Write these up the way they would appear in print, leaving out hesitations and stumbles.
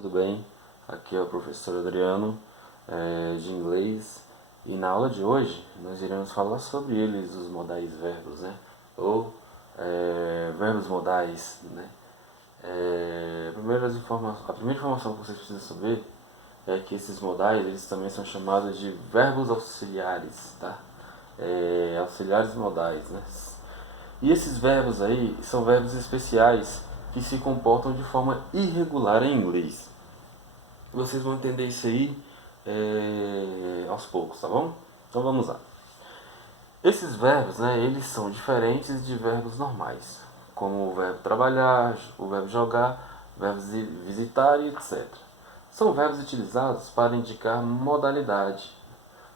Tudo bem? Aqui é o professor Adriano, de inglês, e na aula de hoje nós iremos falar sobre eles, os modais verbos, né? Ou verbos modais, né? A primeira informação que vocês precisam saber é que esses modais eles também são chamados de verbos auxiliares, tá? Auxiliares modais, né? E esses verbos aí são verbos especiais que se comportam de forma irregular em inglês. Vocês vão entender isso aí aos poucos, tá bom? Então vamos lá. Esses verbos, né, eles são diferentes de verbos normais, como o verbo trabalhar, o verbo jogar, verbos visitar e etc. São verbos utilizados para indicar modalidade.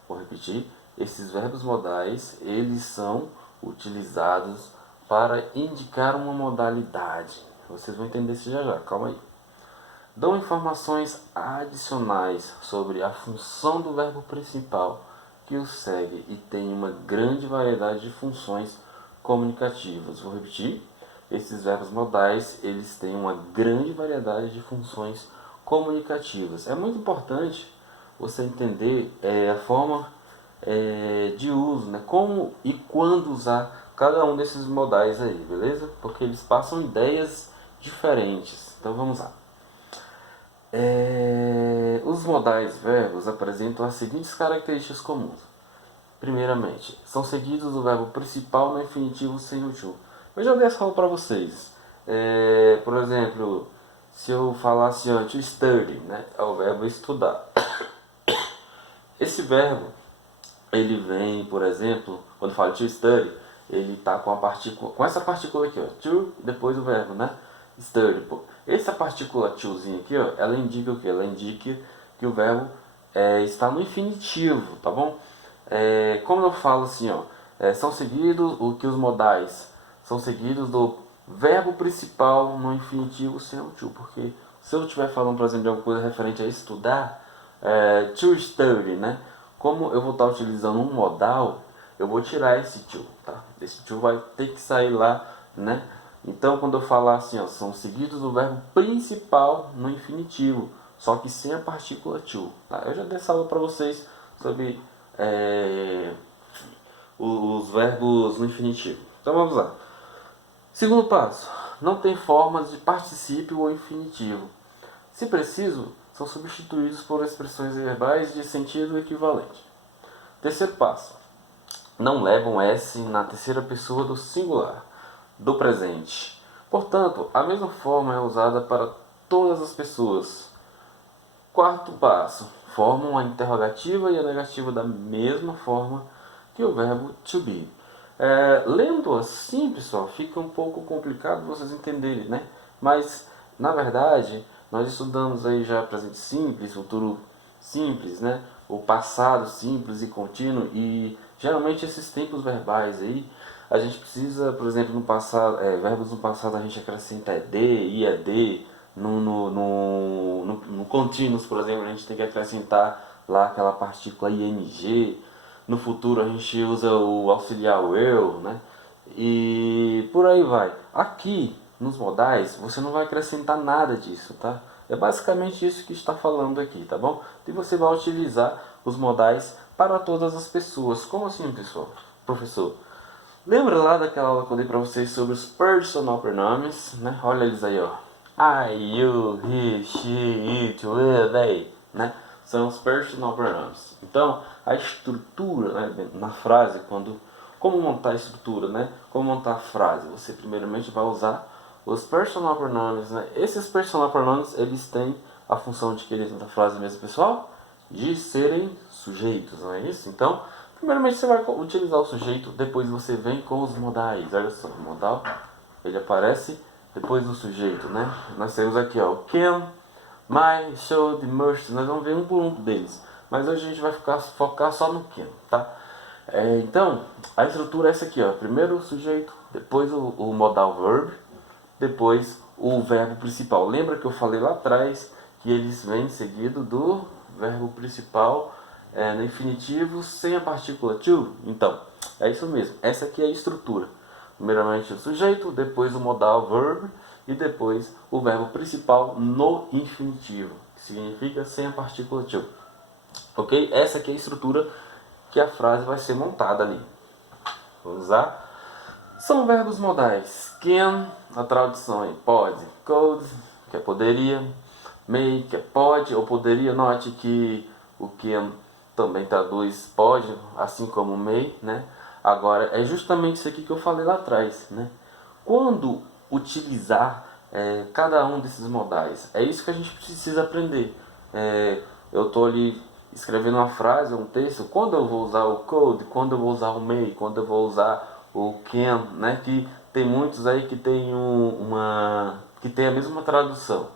Vou repetir, esses verbos modais, eles são utilizados para indicar uma modalidade. Vocês vão entender isso já já, calma aí. Dão informações adicionais sobre a função do verbo principal que o segue e tem uma grande variedade de funções comunicativas. Vou repetir, esses verbos modais eles têm uma grande variedade de funções comunicativas. É muito importante você entender a forma de uso, né? Como e quando usar cada um desses modais aí, beleza? Porque eles passam ideias diferentes. Então vamos lá. Os modais verbos apresentam as seguintes características comuns. Primeiramente, são seguidos do verbo principal no infinitivo sem o to. Eu já dei essa aula para vocês. Por exemplo, se eu falasse to study, né, é o verbo estudar. Esse verbo, ele vem, por exemplo, quando fala to study, ele está com a partícula, com essa partícula aqui, ó, to, depois o verbo, né? Study, pô. Essa partícula tozinha aqui, ó, ela indica o que? Ela indica que o verbo está no infinitivo, tá bom? Como eu falo assim, ó, são seguidos o que os modais são seguidos do verbo principal no infinitivo sem o to, porque se eu estiver falando, por exemplo, de alguma coisa referente a estudar, to study, né? Como eu vou estar utilizando um modal, eu vou tirar esse to, tá? Esse to vai ter que sair lá, né? Então, quando eu falar assim, ó, são seguidos do verbo principal no infinitivo, só que sem a partícula to, tá? Eu já dei essa aula para vocês sobre os verbos no infinitivo. Então vamos lá. Segundo passo, não tem formas de particípio ou infinitivo. Se preciso, são substituídos por expressões verbais de sentido equivalente. Terceiro passo, não levam S na terceira pessoa do singular, do presente. Portanto, a mesma forma é usada para todas as pessoas. Quarto passo, formam a interrogativa e a negativa da mesma forma que o verbo to be. Lendo assim, pessoal, fica um pouco complicado vocês entenderem, né? Mas, na verdade, nós estudamos aí já presente simples, futuro simples, né? O passado simples e contínuo, e geralmente esses tempos verbais aí, a gente precisa, por exemplo, no passado, verbos no passado a gente acrescenta ed, ied, no contínuos, por exemplo, a gente tem que acrescentar lá aquela partícula ing. No futuro a gente usa o auxiliar will, né? E por aí vai. Aqui nos modais você não vai acrescentar nada disso, tá? É basicamente isso que está falando aqui, tá bom? E você vai utilizar os modais para todas as pessoas. Como assim, pessoal? Professor? Lembra lá daquela aula que eu dei para vocês sobre os personal pronomes, né? Olha eles aí, ó. I, you, he, she, it, we, they, né? São os personal pronomes. Então, a estrutura, né, na frase, como montar a estrutura, né? Como montar a frase? Você primeiramente vai usar os personal pronomes, né? Esses personal pronomes, eles têm a função de que eles na frase mesmo, pessoal, de serem sujeitos, não é isso? Então, primeiramente você vai utilizar o sujeito, depois você vem com os modais. Olha só, o modal, ele aparece depois do sujeito, né? Nós temos aqui, ó, o can, my, should, must. Nós vamos ver um por um deles. Mas hoje a gente vai focar só no can, tá? Então, a estrutura é essa aqui, ó. Primeiro o sujeito, depois o modal verb, depois o verbo principal. Lembra que eu falei lá atrás que eles vêm seguido do verbo principal no infinitivo sem a partícula to? Então, é isso mesmo. Essa aqui é a estrutura. Primeiramente o sujeito, depois o modal verb, e depois o verbo principal no infinitivo, que significa sem a partícula to. Ok? Essa aqui é a estrutura que a frase vai ser montada ali. Vamos lá? São verbos modais. Can, a tradução é pode. Could, que é poderia. May, que é pode ou poderia. Note que o can também traduz pode, assim como may, né? Agora, é justamente isso aqui que eu falei lá atrás, né? Quando utilizar cada um desses modais, é isso que a gente precisa aprender. Eu estou ali escrevendo uma frase, um texto, quando eu vou usar o could, quando eu vou usar o may, quando eu vou usar o can, né? Que tem muitos aí que tem que tem a mesma tradução.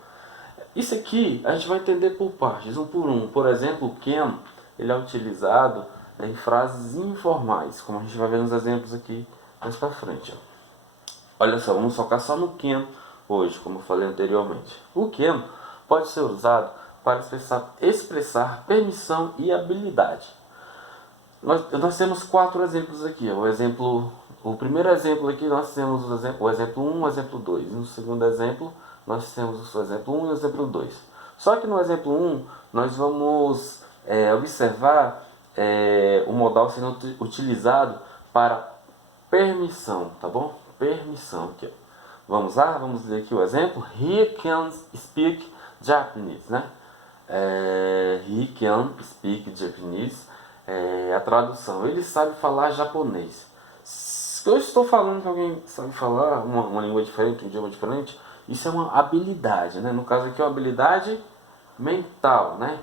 Isso aqui a gente vai entender por partes, um por um. Por exemplo, o can, ele é utilizado em frases informais, como a gente vai ver nos exemplos aqui mais pra frente. Ó. Olha só, vamos focar só no can hoje, como eu falei anteriormente. O can pode ser usado para expressar permissão e habilidade. Nós temos 4 exemplos aqui. O primeiro exemplo aqui nós temos o exemplo 1 e o exemplo 2. E no segundo exemplo nós temos o exemplo 1 e o exemplo 2. Só que no exemplo 1 nós vamos observar o modal sendo utilizado para permissão, tá bom? Permissão aqui, ó. Vamos lá, vamos ler aqui o exemplo. He can speak Japanese, né? He can speak Japanese. A tradução, ele sabe falar japonês. Se eu estou falando que alguém sabe falar uma língua diferente, um idioma diferente, isso é uma habilidade, né? No caso aqui é uma habilidade mental, né?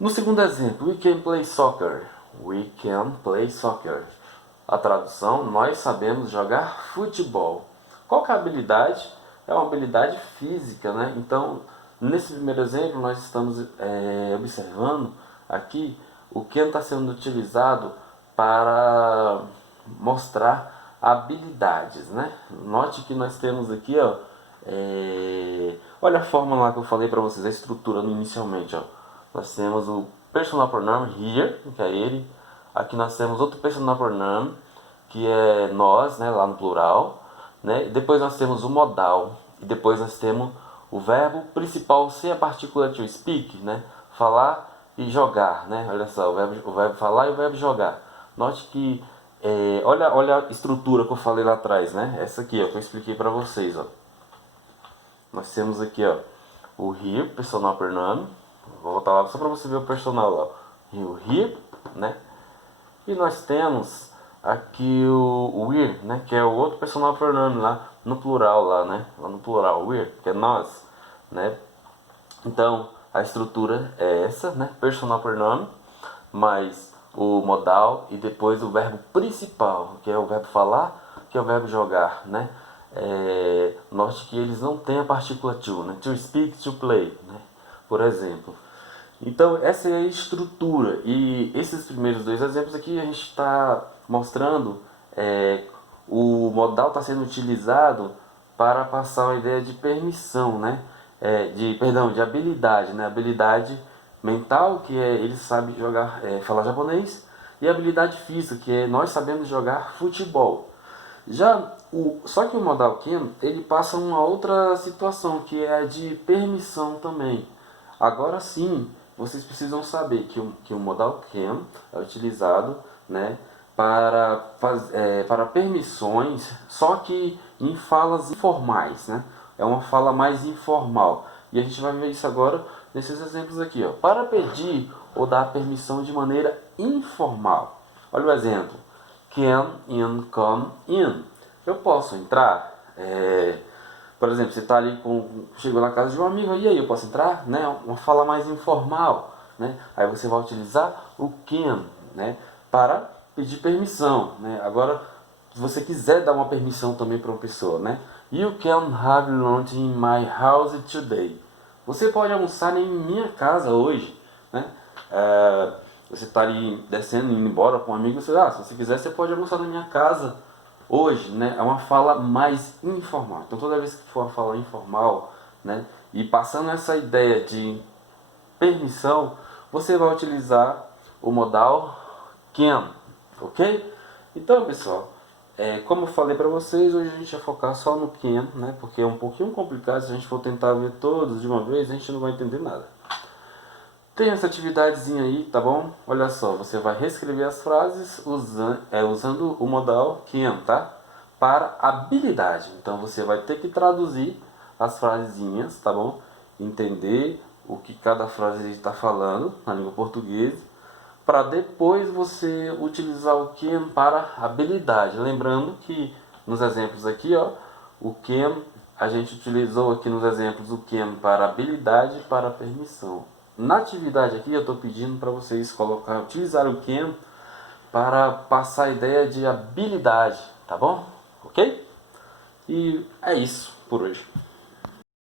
No segundo exemplo, we can play soccer. We can play soccer. A tradução, nós sabemos jogar futebol. Qual que é a habilidade? É uma habilidade física, né? Então, nesse primeiro exemplo, nós estamos observando aqui o que está sendo utilizado para mostrar habilidades, né? Note que nós temos aqui, ó, olha a forma lá que eu falei para vocês, a estrutura inicialmente, ó. Nós temos o personal pronoun here, que é ele. Aqui nós temos outro personal pronoun, que é nós, né, lá no plural, né? E depois nós temos o modal, e depois nós temos o verbo principal sem a partícula to speak, né? Falar e jogar, né? Olha só, o verbo falar e o verbo jogar. Note que, olha a estrutura que eu falei lá atrás, né? Essa aqui, ó, que eu expliquei para vocês, ó. Nós temos aqui, ó, o here, personal pronoun. Vou voltar lá só para você ver o personal lá. O here, né? E nós temos aqui o we, né? Que é o outro personal pronoun lá no plural lá, né? Lá no plural, we, que é nós, né? Então, a estrutura é essa, né? Personal pronoun, mais o modal e depois o verbo principal, que é o verbo falar, que é o verbo jogar, né? Note que eles não têm a partícula to, né? To speak, to play, né? Por exemplo. Então, essa é a estrutura. E esses primeiros 2 exemplos aqui a gente está mostrando o modal está sendo utilizado para passar uma ideia de permissão, né? De habilidade, né? Habilidade mental, que é ele sabe jogar, falar japonês, e habilidade física, que é nós sabemos jogar futebol. Só que o modal can, ele passa uma outra situação, que é a de permissão também. Agora sim, vocês precisam saber que o modal can é utilizado, né, para permissões, só que em falas informais, né? É uma fala mais informal. E a gente vai ver isso agora nesses exemplos aqui, ó. Para pedir ou dar permissão de maneira informal. Olha o exemplo. Can in come in. Eu posso entrar? Por exemplo, você está ali chegou na casa de um amigo, e aí, eu posso entrar? Né? Uma fala mais informal, né? Aí você vai utilizar o can, né? Para pedir permissão, né? Agora, se você quiser dar uma permissão também para uma pessoa, né? You can have lunch in my house today. Você pode almoçar em minha casa hoje, né? Você está ali descendo, indo embora com um amigo, se você quiser, você pode almoçar na minha casa hoje, né? É uma fala mais informal. Então, toda vez que for uma fala informal, né? E passando essa ideia de permissão, você vai utilizar o modal can, ok? Então, pessoal, Como eu falei para vocês, hoje a gente vai focar só no can, né? Porque é um pouquinho complicado, se a gente for tentar ver todos de uma vez, a gente não vai entender nada. Tem essa atividadezinha aí, tá bom? Olha só, você vai reescrever as frases usando o modal can, tá? Para habilidade. Então você vai ter que traduzir as frasezinhas, tá bom? Entender o que cada frase está falando na língua portuguesa, para depois você utilizar o can para habilidade. Lembrando que nos exemplos aqui, ó, o can, a gente utilizou aqui nos exemplos o can para habilidade e para permissão. Na atividade aqui eu estou pedindo para vocês utilizar o can para passar a ideia de habilidade, tá bom? Ok? E é isso por hoje.